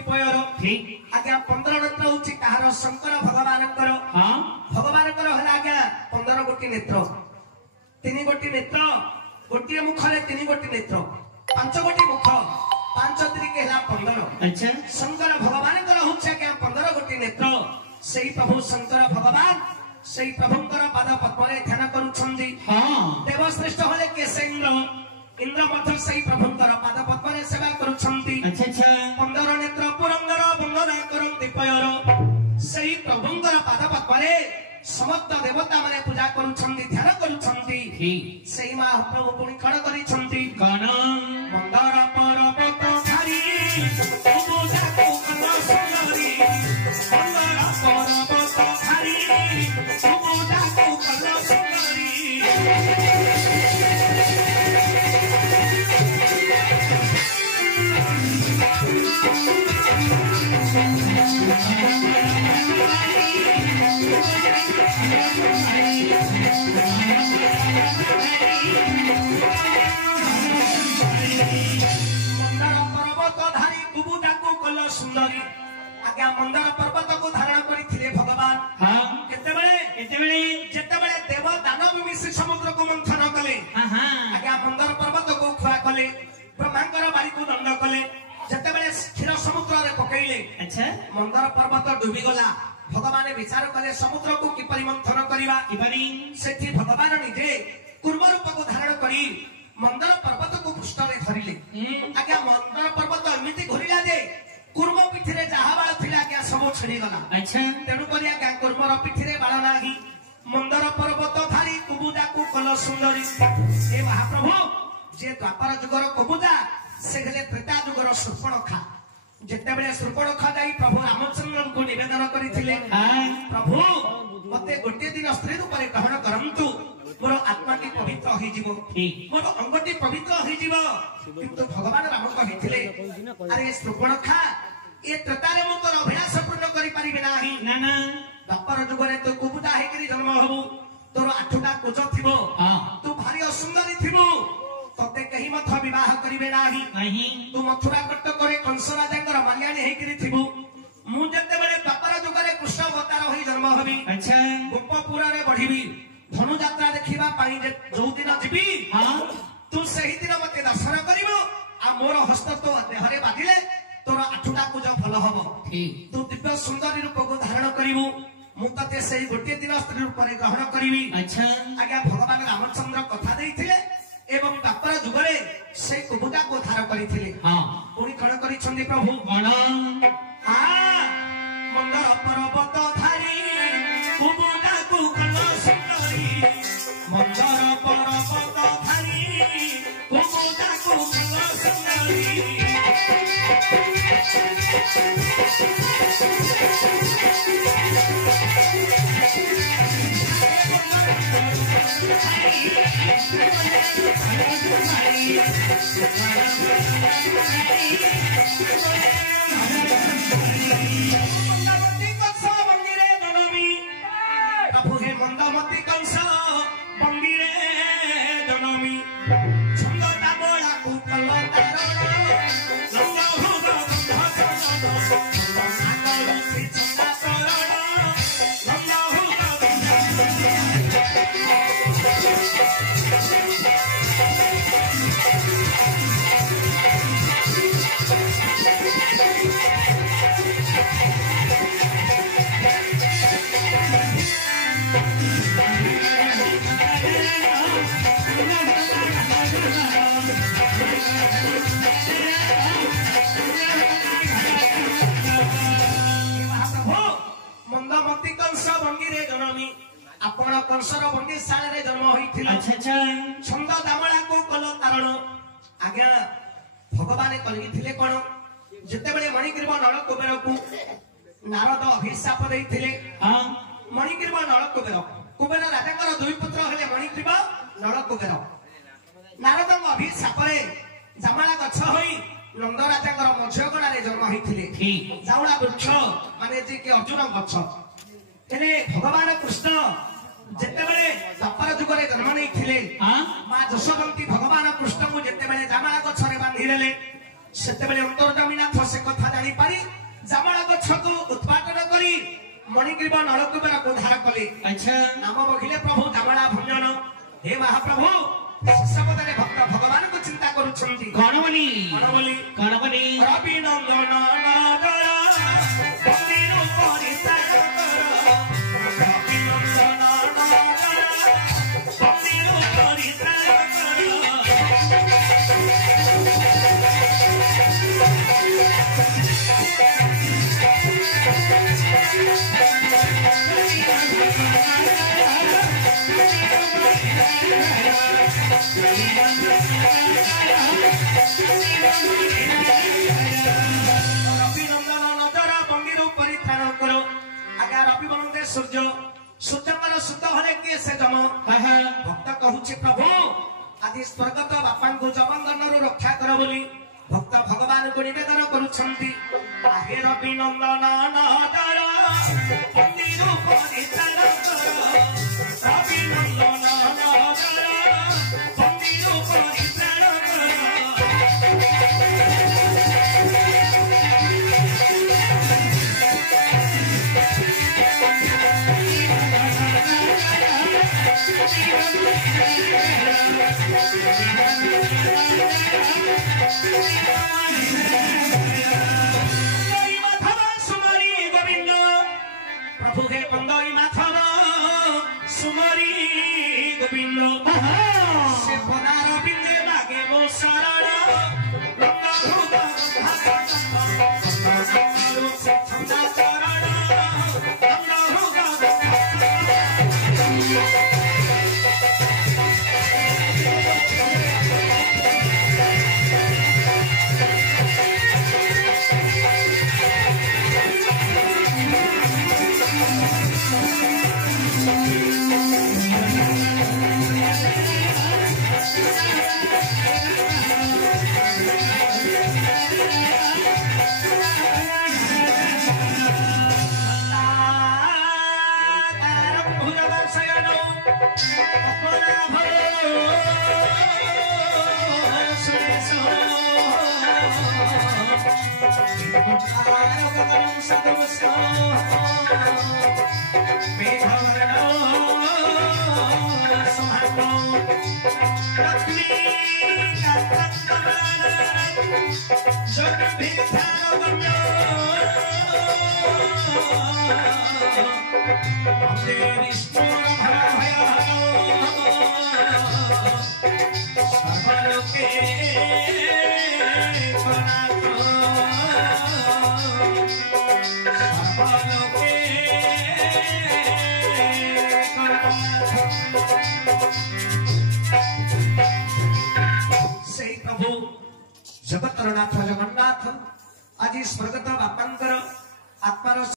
आज्ञा 15 नेत्र होची कहार शंकर भगवान भगवान आज्ञा 15 गोटी नेत्र 3 गोटी नेत्र गोटी मुख 3 गोटी नेत्र 5 गोटी मुख 5 त्रिके 15 अच्छा शंकर भगवान होची आज्ञा 15 गोटी नेत्र सेही प्रभु शंकर भगवान सेही प्रभुंकर पाद पद्मरे ध्यान करूछंदी देव श्रेष्ठ हले केसेन्द्र इंद्र मध्य सेही प्रभुंकर पाद पद्मरे सेवा करूछंदी अच्छा अच्छा 15 नेत्र पुरंदर वंदना करंती पयर सेही प्रभुंकर पाद पद्मरे समस्त देवता माने पूजा करूछंदी ध्यान करूछंदी सेही महाप्रभु पुणी कण करिछंदी कण मंदर पर्वत धारी पूजा को कन सुंदरी मंदर पर्वत धारी पूजा को कन सुंदरी सुंदरी आज्ञा मंदार पर्वत को धारण करथिले भगवान हां केतेबेले जेतेबेले देव दानव मिश्र समुद्र को मंथन कले आज्ञा मंदार पर्वत को खुआ कले ब्रह्मांकर बारी को दंड कले जेतेबेले क्षीर समुद्र रे पकैले अच्छा मंदार पर्वत डूबी गला भगवान विचार कले समुद्र को किपरि मंथन करिवा किपरि सेठी भगवान निजे कूर्म रूप को धारण करी मंदार पर्वत को पृष्ठ रे धरिले आज्ञा मंदार पर्वत एमिति घोरिला जे कूर्म पिठी रे जहा बाळ थिला क्या सब छड़ी गला अच्छा तेनु करिया क्या कूर्मर पिठी रे बाळ नाही मंदर पर्वत धारी कुबुजा को कल सुंदरी हे महाप्रभु जे द्वापर जुगर कुबुजा से गले त्रेता जुगर सुर्पणखा जेते बेले सुर्पणखा जाई प्रभु रामचंद्र को निवेदन करिथिले प्रभु मते गोटे दिन स्त्री रूप रे ग्रहण करंतु मोर आत्मा की पवित्र होई जीवो मोर अंगटी पवित्र होई जीवो किंतु भगवान राम कहिथिले अरे सुर्पणखा ए त्रतारे मो तोर अभिलाष पूर्ण करि परिबे नाही ना ना द्वापर जुगरे तो कुबुजा हे करी जन्म हबु तोर आठुटा कुज थिबो तू भारी असुंदरी थिबो तते कहि मथ विवाह करिबे नाही नाही तू मथुरा कट्ट करे कंस राजांकर माल्याणी हे करी थिबो मु जते बेले द्वापर जुगरे कृष्ण अवतार होई जन्म हबी अच्छा गोपपुरा रे बढ़िबी धनु यात्रा देखिबा पाई जे जो दिन जिबी तू सही दिन मते दर्शन करिवो आ मोर हस्त तो देहरे बाजिले तोर आठुटा कुज भल हबो तू दिव्य सुंदरी रूप को धारण करिवो मु तते सही गोटे दिन स्त्री रूप रे ग्रहण करिवि अच्छा आज्ञा भगवान रामचंद्र कथा देइथिले एवं द्वापर जुगरे से कुबुजा को धारण करिथिले हां पुनी कण करिछंदी प्रभु गण हां मंदर पर्वत धारी कुबुजा को कण सुंदरी मंदर पर्वत धारी कुबुजा को कण सुंदरी प्रभु हे मंदमती कंस मंदिरे जनमी छंद दाबला को कल तारण मंदमती कंस बंगीरे जनमी आपण कंसर बंगी साल रे जन्म होइथिला अच्छा अच्छा छंद दामला को कल कारण आज्ञा भगवान कलिथिले कोन जेते बेले मणिग्रीव नळ कुबेर को नारद अभिशाप देइथिले मणिग्रीव नलकुबेर कुबेर राजा दुई पुत्र हेले मणिग्रीव नलकुबेर नारद अभिशाप जामाला गछ होई नंद राजा मझगणारे जन्म होइथिले जाउला वृक्ष माने जे कि अर्जुन गछ हेले भगवान कृष्ण जेतेबेले द्वापर जुगरे जन्म नेइथिले मां जशोवंती भगवान कृष्ण को जेतेबेले जामाला गछरे बांधिले सेतेबेले अंतर्जमीनाथ से कथा जानी पारी जामाला गछ को उत्पादन करी मणिग्रीव नलकुबेर को धार कले अच्छा नाम बखिले प्रभु जामाला भंजन हे महाप्रभु सबदने भक्त भगवान को चिंता करूछंती कोन बोली रवि नंदन नादर मंदिर परितार कर रवि नंदन नादर मंदिर परितार सूर्य सूर्य सुत हले किए से जम भक्त कहूची प्रभु आदि स्वर्गत बापा को जमंगन रक्षा कर बोली भक्त भगवान को निवेदन करुछंती आहे रवि नंदन नदर मंदिर परितार कर रवि नंदन नदर मंदिर परितार प्रभु हे बंदई माथव सुमरी गोविंद से पदार बिंदे लागे मो शरण जगतरनाथ जगन्नाथ आज स्वर्गत बापांकर आत्मार